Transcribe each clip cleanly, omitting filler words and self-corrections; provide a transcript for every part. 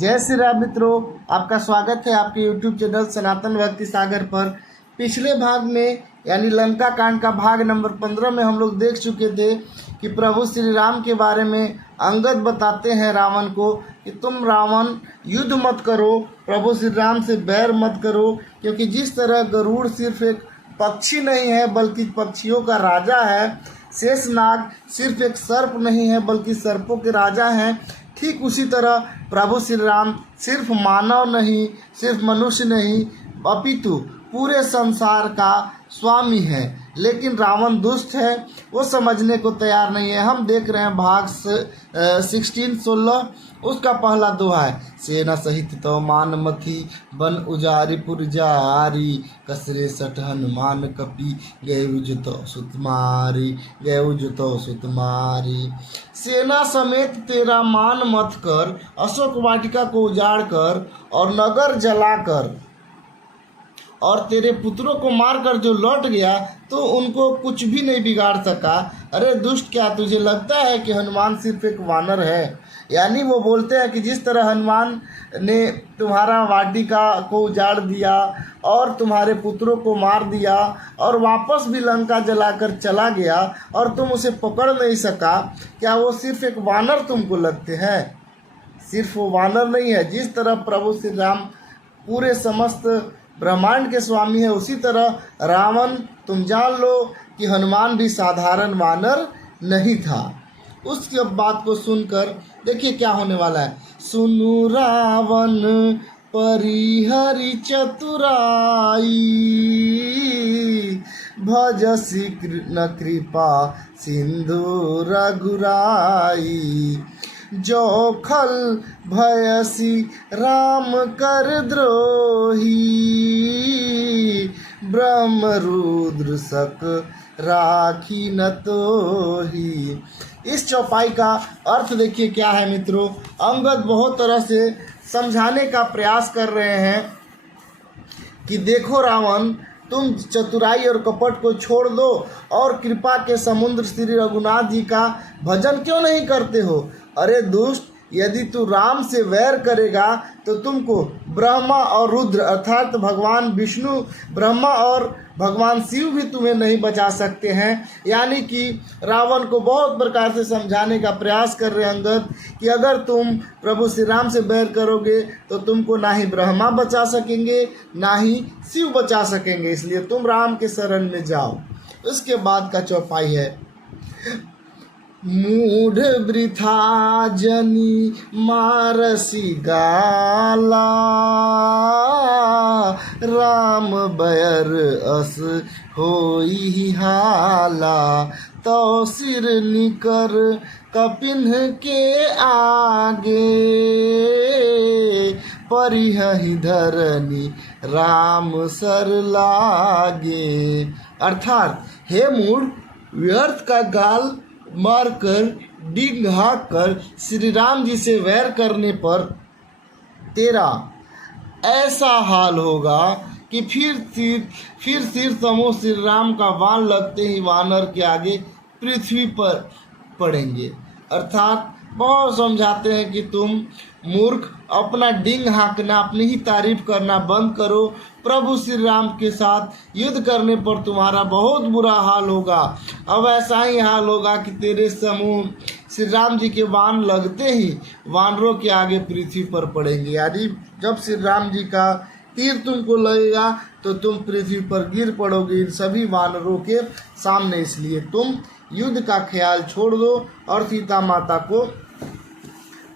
जय श्री राम मित्रों, आपका स्वागत है आपके YouTube चैनल सनातन भक्ति सागर पर। पिछले भाग में यानी लंका कांड का भाग नंबर 15 में हम लोग देख चुके थे कि प्रभु श्री राम के बारे में अंगद बताते हैं रावण को कि तुम रावण युद्ध मत करो, प्रभु श्री राम से बैर मत करो, क्योंकि जिस तरह गरुड़ सिर्फ एक पक्षी नहीं है बल्कि पक्षियों का राजा है, शेषनाग सिर्फ एक सर्प नहीं है बल्कि सर्पों के राजा हैं, ठीक उसी तरह प्रभु श्री राम सिर्फ मानव नहीं, सिर्फ मनुष्य नहीं, अपितु पूरे संसार का स्वामी है। लेकिन रावण दुष्ट है, वो समझने को तैयार नहीं है। हम देख रहे हैं भाग 16 उसका पहला दोहा है, सेना सहित तो मान मथी बन उजारी पुरजारी, कसरे सठ हनुमान कपि गए उजतो सुतमारी, गए उजतो सुतमारी। सेना समेत तेरा मान मत कर, अशोक वाटिका को उजाड़ कर और नगर जलाकर और तेरे पुत्रों को मारकर जो लौट गया तो उनको कुछ भी नहीं बिगाड़ सका। अरे दुष्ट, क्या तुझे लगता है कि हनुमान सिर्फ एक वानर है? यानी वो बोलते हैं कि जिस तरह हनुमान ने तुम्हारा वाटिका को उजाड़ दिया और तुम्हारे पुत्रों को मार दिया और वापस भी लंका जलाकर चला गया और तुम उसे पकड़ नहीं सका, क्या वो सिर्फ एक वानर तुमको लगते हैं? सिर्फ वो वानर नहीं है। जिस तरह प्रभु श्री राम पूरे समस्त ब्रह्मांड के स्वामी है, उसी तरह रावण तुम जान लो कि हनुमान भी साधारण वानर नहीं था। उसकी बात को सुनकर देखिए क्या होने वाला है। सुनु रावण परिहरि चतुराई, भजसी न कृपा सिंधु रघुराई, जो खल भयसी राम कर द्रोही, ब्रह्म रुद्र सक राखी न तोही। इस चौपाई का अर्थ देखिए क्या है मित्रों। अंगद बहुत तरह से समझाने का प्रयास कर रहे हैं कि देखो रावण, तुम चतुराई और कपट को छोड़ दो और कृपा के समुद्र श्री रघुनाथ जी का भजन क्यों नहीं करते हो? अरे दुष्ट, यदि तू राम से वैर करेगा तो तुमको ब्रह्मा और रुद्र अर्थात भगवान विष्णु, ब्रह्मा और भगवान शिव भी तुम्हें नहीं बचा सकते हैं। यानी कि रावण को बहुत प्रकार से समझाने का प्रयास कर रहे अंगद कि अगर तुम प्रभु श्री राम से बैर करोगे तो तुमको ना ही ब्रह्मा बचा सकेंगे ना ही शिव बचा सकेंगे, इसलिए तुम राम के शरण में जाओ। उसके बाद का चौपाई है, मूढ़ वृथा जनी मारसी गाला, राम बैर अस होई हाला, तो सिर निकर कपिन के आगे, परिहि धरनी राम सर लागे। अर्थात हे मूढ़, व्यर्थ का गाल मारकर डींग हाँक कर श्री राम जी से वैर करने पर तेरा ऐसा हाल होगा कि फिर सिर समूह श्री राम का बाण लगते ही वानर के आगे पृथ्वी पर पड़ेंगे। अर्थात बहुत समझाते हैं कि तुम मूर्ख, अपना डिंग हाँकना, अपनी ही तारीफ करना बंद करो। प्रभु श्री राम के साथ युद्ध करने पर तुम्हारा बहुत बुरा हाल होगा। अब ऐसा ही हाल होगा कि तेरे समूह श्री राम जी के बाण लगते ही वानरों के आगे पृथ्वी पर पड़ेंगे। यानी जब श्री राम जी का तीर तुमको लगेगा तो तुम पृथ्वी पर गिर पड़ोगे इन सभी वानरों के सामने। इसलिए तुम युद्ध का ख्याल छोड़ दो और सीता माता को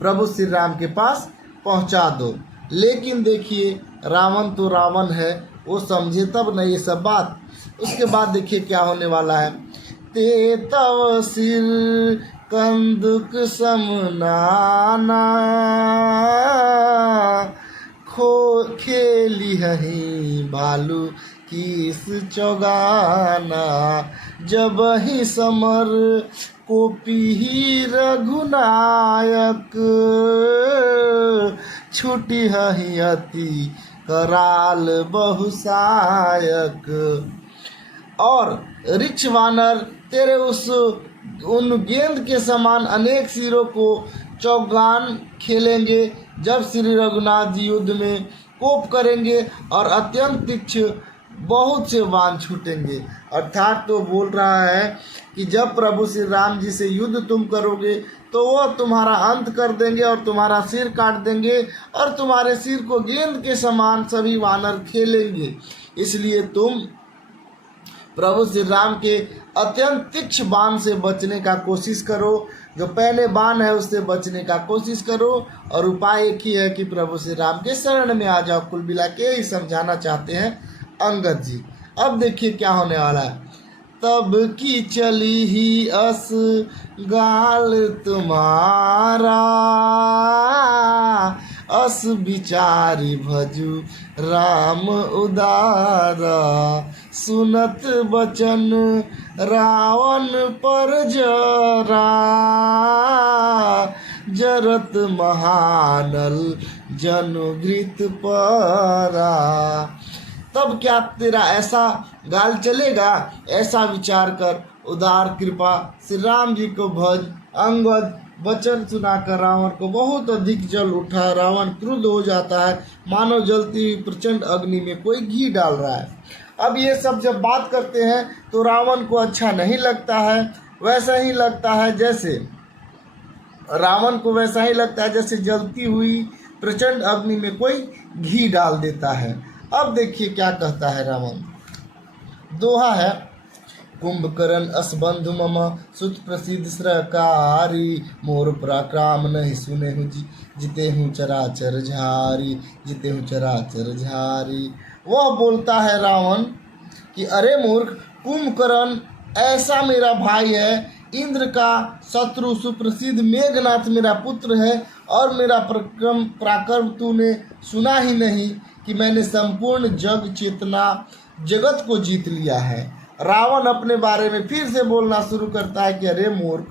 प्रभु श्री राम के पास पहुंचा दो। लेकिन देखिए रावण तो रावण है, वो समझे तब नहीं ये सब बात। उसके बाद देखिए क्या होने वाला है, ते तव सिर कंदुक समनाना, खो खेली हही भालू किस चौगाना, जब ही समर कोपी रघुनायक, छुटी हही अति कराल बहुसायक। और रिक्ष वानर तेरे उन गेंद के समान अनेक सिरों को चौगान खेलेंगे जब श्री रघुनाथ जी युद्ध में कोप करेंगे और अत्यंत तीक्ष्ण बहुत से बाण छूटेंगे। अर्थात तो बोल रहा है कि जब प्रभु श्री राम जी से युद्ध तुम करोगे तो वो तुम्हारा अंत कर देंगे और तुम्हारा सिर काट देंगे और तुम्हारे सिर को गेंद के समान सभी वानर खेलेंगे। इसलिए तुम प्रभु श्री राम के अत्यंत तीक्ष्ण बाण से बचने का कोशिश करो। जो पहले बाण है उससे बचने का कोशिश करो और उपाय एक ही है कि प्रभु श्री राम के शरण में आ जाओ। कुल मिला के ही समझाना चाहते हैं अंगद जी। अब देखिए क्या होने वाला है। तब की चली ही अस गाल तुम्हारा, अस विचारी भजु राम उदारा, सुनत बचन रावण पर जरा, जरत महानल जनुगृत परा। तब क्या तेरा ऐसा गाल चलेगा? ऐसा विचार कर उदार कृपा श्री राम जी को भज। अंगद वचन सुनाकर रावण को बहुत अधिक जल उठा। रावण क्रुद्ध हो जाता है, मानो जलती हुई प्रचंड अग्नि में कोई घी डाल रहा है। अब ये सब जब बात करते हैं तो रावण को अच्छा नहीं लगता है। वैसा ही लगता है जैसे रावण को वैसा ही लगता है जैसे जलती हुई प्रचंड अग्नि में कोई घी डाल देता है। अब देखिए क्या कहता है रावण। दोहा है, कुंभकर्ण असबंधु मम सुत प्रसिद्ध श्रकारी, मोर पराक्रम नहीं सुने हूँ जिते हूँ चराचर झारी, जिते हूँ चराचर झारी। वह बोलता है रावण कि अरे मूर्ख, कुंभकर्ण ऐसा मेरा भाई है, इंद्र का शत्रु सुप्रसिद्ध मेघनाथ मेरा पुत्र है और मेरा पराक्रम तूने सुना ही नहीं कि मैंने संपूर्ण जग चेतना जगत को जीत लिया है। रावण अपने बारे में फिर से बोलना शुरू करता है कि अरे मूर्ख,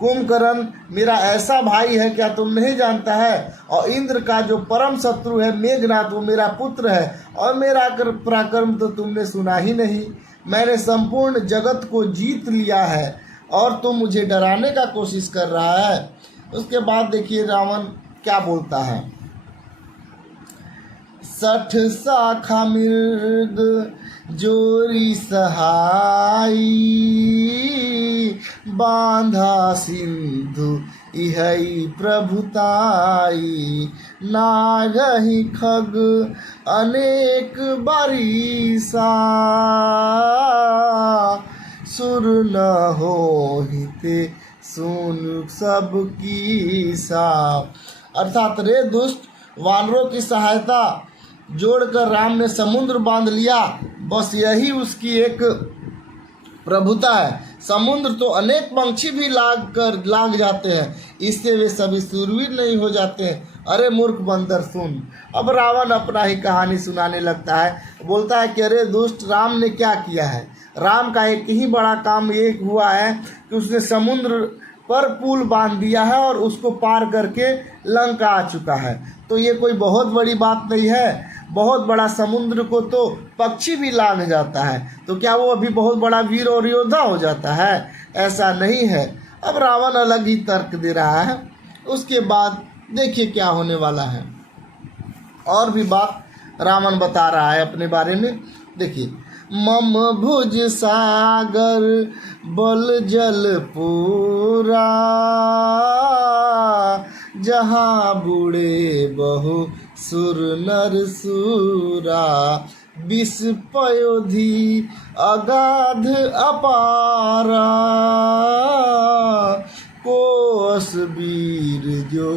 कुंभकर्ण मेरा ऐसा भाई है क्या तुम नहीं जानता है? और इंद्र का जो परम शत्रु है मेघनाथ वो मेरा पुत्र है और मेरा पराक्रम तो तुमने सुना ही नहीं। मैंने संपूर्ण जगत को जीत लिया है और तुम मुझे डराने का कोशिश कर रहा है। उसके बाद देखिए रावण क्या बोलता है। 60 शाखा मृग जोरी सहाई, बांधा सिंधु इहई प्रभुताई, नागहि खग अनेक बरिसा, सुर न होहिते सुन सब कीसा। अर्थात रे दुष्ट, वानरों की सहायता जोड़कर राम ने समुद्र बांध लिया, बस यही उसकी एक प्रभुता है। समुद्र तो अनेक पंछी भी लाग जाते हैं, इससे वे सभी शूरवीर नहीं हो जाते हैं। अरे मूर्ख बंदर सुन। अब रावण अपना ही कहानी सुनाने लगता है। बोलता है कि अरे दुष्ट, राम ने क्या किया है? राम का एक ही बड़ा काम ये हुआ है कि उसने समुद्र पर पुल बांध दिया है और उसको पार करके लंका आ चुका है। तो ये कोई बहुत बड़ी बात नहीं है। बहुत बड़ा समुद्र को तो पक्षी भी लांघ जाता है, तो क्या वो अभी बहुत बड़ा वीर और योद्धा हो जाता है? ऐसा नहीं है। अब रावण अलग ही तर्क दे रहा है। उसके बाद देखिए क्या होने वाला है। और भी बात रावण बता रहा है अपने बारे में। देखिए, मम भुज सागर बल जल पूरा, जहाँ बूढ़े बहु सुर नर सूरा, विष पयोधि अगाध अपारा, कोस वीर जो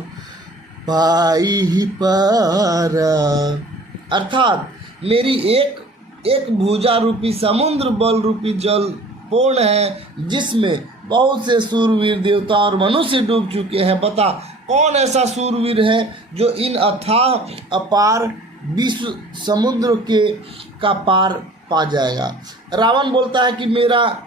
पाई ही पारा। अर्थात मेरी एक भुजा रूपी समुद्र बल रूपी जल पूर्ण है, जिसमें बहुत से सूरवीर देवता और मनुष्य डूब चुके हैं। बता कौन ऐसा सूरवीर है जो इन अथाह अपार विश्व समुद्र का पार पा जाएगा? रावण बोलता है कि मेरा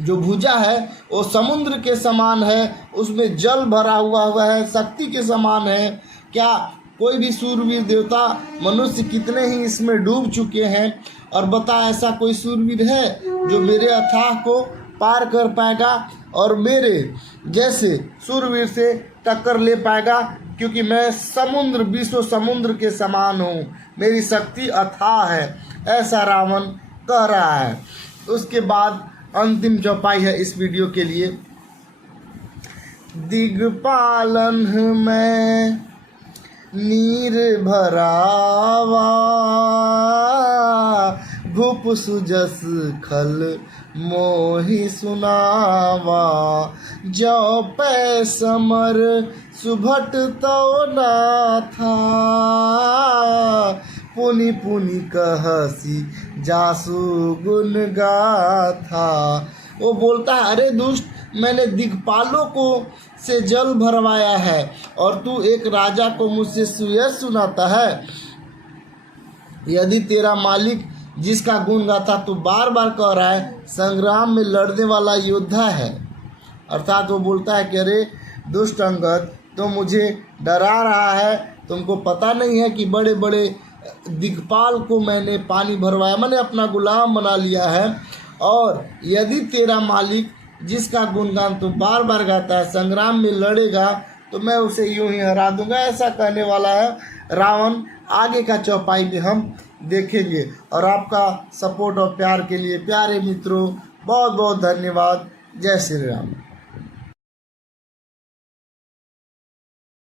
जो भुजा है वो समुद्र के समान है, उसमें जल भरा हुआ है, शक्ति के समान है। क्या कोई भी सूरवीर देवता मनुष्य कितने ही इसमें डूब चुके हैं, और बता ऐसा कोई सूरवीर है जो मेरे अथाह को पार कर पाएगा और मेरे जैसे सूरवीर से टक्कर ले पाएगा? क्योंकि मैं समुद्र, विश्व समुद्र के समान हूँ, मेरी शक्ति अथाह है, ऐसा रावण कह रहा है। उसके बाद अंतिम चौपाई है इस वीडियो के लिए। दिग्पालन में नीर भरावा, भूप सुजस खल मोहि सुनावा, जो पै समर सुभट तो ना था, पुनि पुनि कहसी जासु गुण गाथा। वो बोलता है, अरे दुष्ट, मैंने दिग्पालों को से जल भरवाया है और तू एक राजा को मुझसे सुयश सुनाता है। यदि तेरा मालिक जिसका गुण गाथा तू बार बार कह रहा है, संग्राम में लड़ने वाला योद्धा है, अर्थात वो बोलता है कि अरे दुष्ट अंगद, तो मुझे डरा रहा है, तुमको पता नहीं है कि बड़े बड़े दिग्पाल को मैंने पानी भरवाया, मैंने अपना गुलाम बना लिया है। और यदि तेरा मालिक जिसका गुणगान तो बार बार गाता है संग्राम में लड़ेगा तो मैं उसे यूं ही हरा दूंगा, ऐसा कहने वाला है रावण। आगे का चौपाई में हम देखेंगे। और आपका सपोर्ट और प्यार के लिए प्यारे मित्रों बहुत बहुत धन्यवाद। जय श्री राम।